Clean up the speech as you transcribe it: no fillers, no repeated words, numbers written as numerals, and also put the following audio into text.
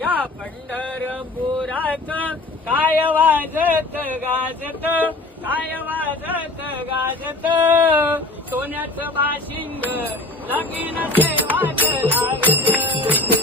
या पंढरपुरात काय वाजत गाजत, काय वाजत गाजत, सोन्याचं बाशिंग लगीन सेवाच लागत.